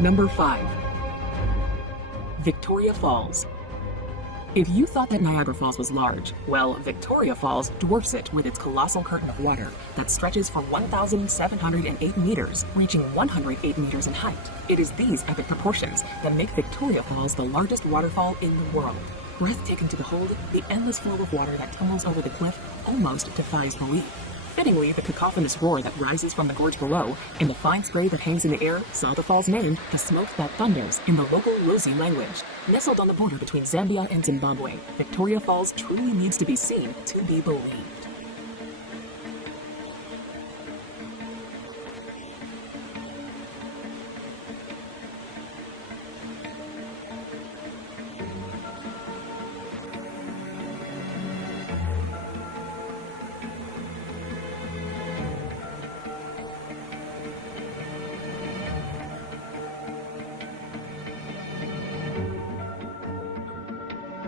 Number 5. Victoria Falls. If you thought that Niagara Falls was large, well, Victoria Falls dwarfs it with its colossal curtain of water that stretches for 1,708 meters, reaching 108 meters in height. It is these epic proportions that make Victoria Falls the largest waterfall in the world. Breathtaking to behold, the endless flow of water that tumbles over the cliff almost defies belief. Fittingly, the cacophonous roar that rises from the gorge below and the fine spray that hangs in the air saw the fall's named the smoke that thunders in the local Rosi language. Nestled on the border between Zambia and Zimbabwe, Victoria Falls truly needs to be seen to be believed.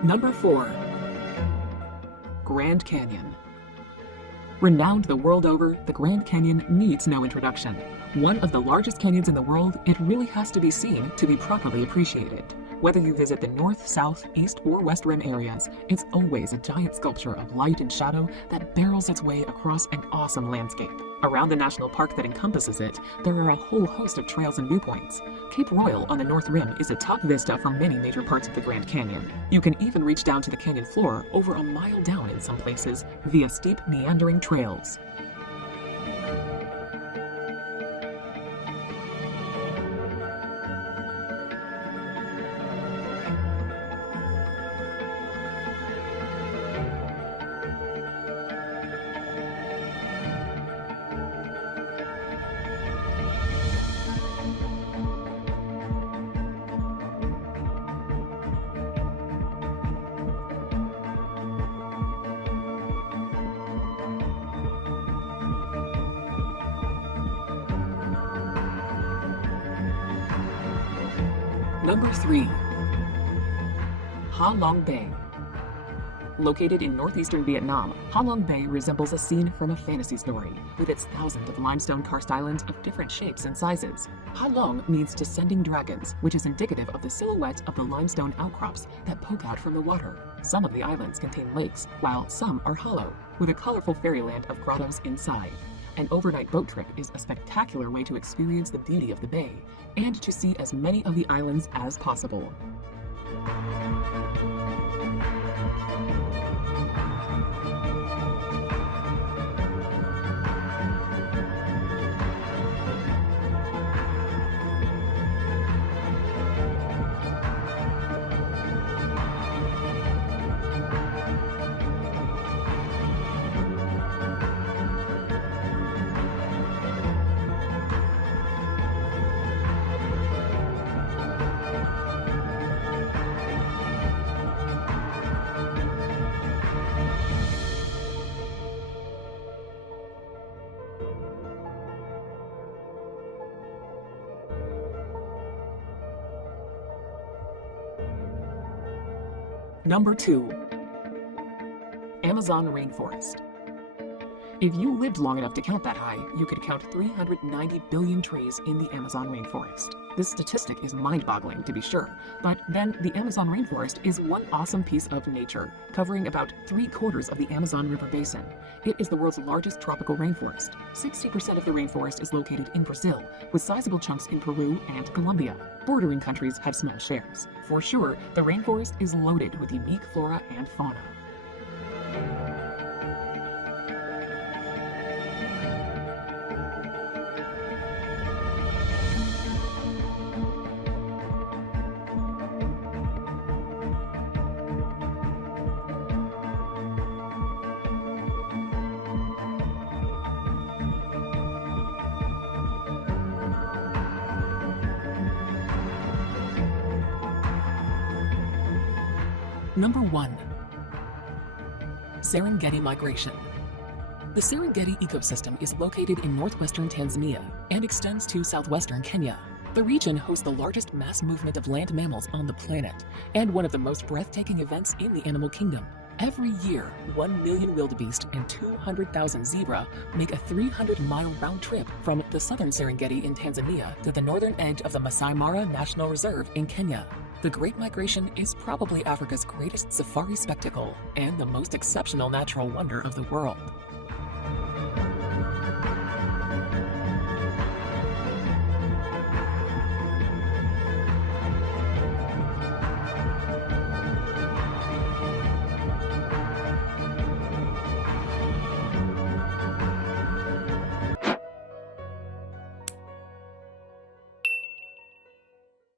Number 4. Grand Canyon. Renowned the world over, the Grand Canyon needs no introduction. One of the largest canyons in the world, it really has to be seen to be properly appreciated. Whether you visit the north, south, east, or west rim areas, it's always a giant sculpture of light and shadow that barrels its way across an awesome landscape. Around the national park that encompasses it, there are a whole host of trails and viewpoints. Cape Royal on the north rim is a top vista from many major parts of the Grand Canyon. You can even reach down to the canyon floor over a mile down in some places via steep, meandering trails. Number 3. Ha Long Bay. Located in northeastern Vietnam, Ha Long Bay resembles a scene from a fantasy story, with its thousands of limestone karst islands of different shapes and sizes. Ha Long means descending dragons, which is indicative of the silhouette of the limestone outcrops that poke out from the water. Some of the islands contain lakes, while some are hollow, with a colorful fairyland of grottos inside. An overnight boat trip is a spectacular way to experience the beauty of the bay, and to see as many of the islands as possible. Number 2. Amazon rainforest. If you lived long enough to count that high, you could count 390 billion trees in the Amazon rainforest. This statistic is mind-boggling, to be sure, but then the Amazon rainforest is one awesome piece of nature, covering about 3/4 of the Amazon River basin. It is the world's largest tropical rainforest. 60% of the rainforest is located in Brazil, with sizable chunks in Peru and Colombia. Bordering countries have small shares. For sure, the rainforest is loaded with unique flora and fauna. Number 1. Serengeti migration. The Serengeti ecosystem is located in northwestern Tanzania and extends to southwestern Kenya. The region hosts the largest mass movement of land mammals on the planet and one of the most breathtaking events in the animal kingdom. Every year, 1 million wildebeest and 200,000 zebra make a 300-mile round trip from the southern Serengeti in Tanzania to the northern edge of the Masai Mara National Reserve in Kenya. The Great Migration is probably Africa's greatest safari spectacle and the most exceptional natural wonder of the world.